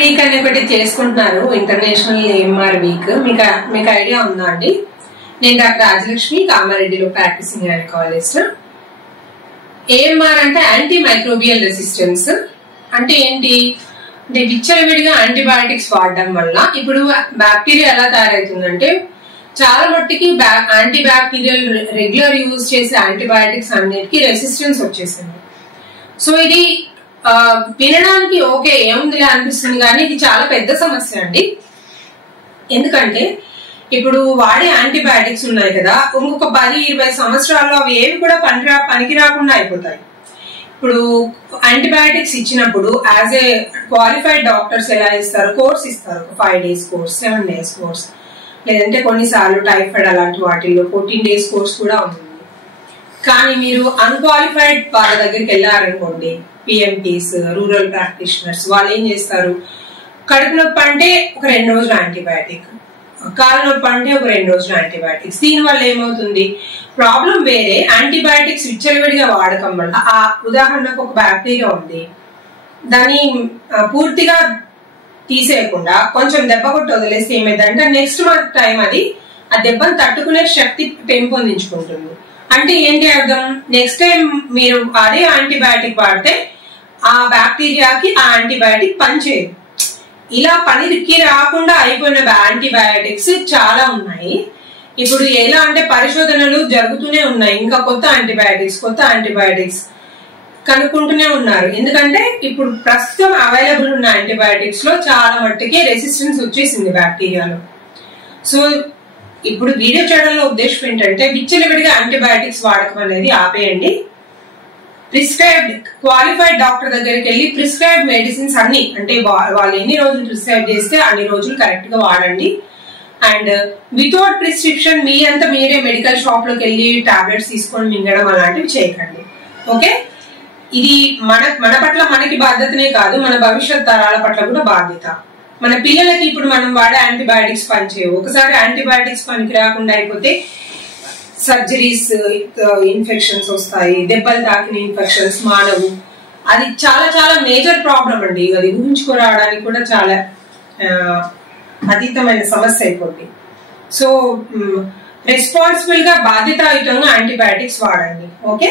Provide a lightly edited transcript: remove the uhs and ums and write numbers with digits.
Week అని ఒకటి చేసుకుంటున్నారు, ఇంటర్నేషనల్ ఏఎంఆర్ వీక్. మీకు ఐడియా ఉందా అండి? నేను డాక్టర్ రాజలక్ష్మి, కామారెడ్డిలో ప్రాక్టీసింగ్ గైనకాలజిస్ట్. ఏఎంఆర్ అంటే యాంటీ మైక్రోబియల్ రెసిస్టెన్స్. అంటే ఏంటి అంటే విచ్చలవిడిగా యాంటీబయాటిక్స్ వాడడం వల్ల ఇప్పుడు బ్యాక్టీరియా ఎలా తయారవుతుందంటే చాలా మట్టికి యాంటీ బ్యాక్టీరియల్ రెగ్యులర్ యూజ్ చేసే యాంటీబయాటిక్స్ అన్నిటికీ రెసిస్టెన్స్ వచ్చేసింది. సో ఇది వినడానికి ఓకే ఏముందిలే అనిపిస్తుంది, కానీ ఇది చాలా పెద్ద సమస్య అండి. ఎందుకంటే ఇప్పుడు వాడే యాంటీబయాటిక్స్ ఉన్నాయి కదా, ఇంకొక 10-20 సంవత్సరాల్లో అవి ఏవి కూడా పనికి రాకుండా అయిపోతాయి. ఇప్పుడు యాంటీబయాటిక్స్ ఇచ్చినప్పుడు యాజ్ ఏ క్వాలిఫైడ్ డాక్టర్స్ ఎలా ఇస్తారు, కోర్స్ ఇస్తారు, 5 days కోర్స్, 7 days కోర్స్, లేదంటే కొన్నిసార్లు టైఫాయిడ్ అలాంటి వాటిల్లో 14 days కోర్స్ కూడా ఉంటుంది. కానీ మీరు అన్క్వాలిఫైడ్ వాళ్ళ దగ్గరికి వెళ్ళారనుకోండి, పిఎంటీస్, రూరల్ ప్రాక్టీషనర్స్, వాళ్ళు ఏం చేస్తారు, కడుపు నొప్పి అంటే ఒక 2 రోజులు యాంటీబయాటిక్, కాళ్ళ నొప్పి అంటే ఒక 2 రోజులు యాంటీబయాటిక్స్. దీనివల్ల ఏమవుతుంది, ప్రాబ్లం వేరే, యాంటీబయాటిక్స్ విచ్చలవిడిగా వాడకం వల్ల ఆ ఉదాహరణకు ఒక బ్యాక్టీరియా ఉంది, దాన్ని పూర్తిగా తీసేయకుండా కొంచెం దెబ్బ కొట్టి వదిలేస్తే ఏమైందంటే నెక్స్ట్ మంత్ టైం అది ఆ దెబ్బను తట్టుకునే శక్తి పెంపొందించుకుంటుంది. అంటే ఏంటి అర్థం, నెక్స్ట్ టైం మీరు అదే యాంటీబయాటిక్ వాడితే ఆ బ్యాక్టీరియాకి ఆ యాంటీబయాటిక్ పనిచేయదు. ఇలా పనికి రాకుండా అయిపోయిన యాంటీబయాటిక్స్ చాలా ఉన్నాయి. ఇప్పుడు ఎలా అంటే పరిశోధనలు జరుగుతూనే ఉన్నాయి, ఇంకా కొత్త యాంటీబయాటిక్స్ కనుక్కుంటూనే ఉన్నారు. ఎందుకంటే ఇప్పుడు ప్రస్తుతం అవైలబుల్ ఉన్న యాంటీబయాటిక్స్ లో చాలా మట్టుకే రెసిస్టెన్స్ వచ్చేసింది బ్యాక్టీరియాలో. సో ఇప్పుడు వీడియో చేయడంలో ఉద్దేశం ఏంటంటే విచ్చలవిడిగా యాంటీబయాటిక్స్ వాడకం అనేది ఆపేయండి. ప్రిస్క్రైబ్డ్ క్వాలిఫైడ్ డాక్టర్ దగ్గరికి వెళ్ళి ప్రిస్క్రైబ్డ్ మెడిసిన్స్ అన్ని, అంటే వాళ్ళు ఎన్ని రోజులు ప్రిస్క్రైబ్ చేస్తే అన్ని రోజులు కరెక్ట్ గా వాడండి. అండ్ వితౌట్ ప్రిస్క్రిప్షన్ మీ అంతా మీరే మెడికల్ షాప్ లోకి వెళ్ళి టాబ్లెట్స్ తీసుకొని మింగడం అలాంటివి చేయకండి. ఓకే, ఇది మన పట్ల మనకి బాధ్యతనే కాదు, మన భవిష్యత్ తరాల పట్ల కూడా బాధ్యత. మన పిల్లలకి ఇప్పుడు మనం వాడే యాంటీబయాటిక్స్ పనిచేయవు. ఒకసారి యాంటీబయాటిక్స్ పనికి రాకుండా అయిపోతే సర్జరీస్, ఇన్ఫెక్షన్స్ వస్తాయి, దెబ్బలు తాకిన ఇన్ఫెక్షన్స్ మానవు. అది చాలా చాలా మేజర్ ప్రాబ్లం అండి. అది ఊహించుకోరావడానికి కూడా చాలా అతీతమైన సమస్య అయిపోద్ది. సో రెస్పాన్సిబుల్ గా బాధ్యతాయుతంగా యాంటీబయాటిక్స్ వాడండి. ఓకే.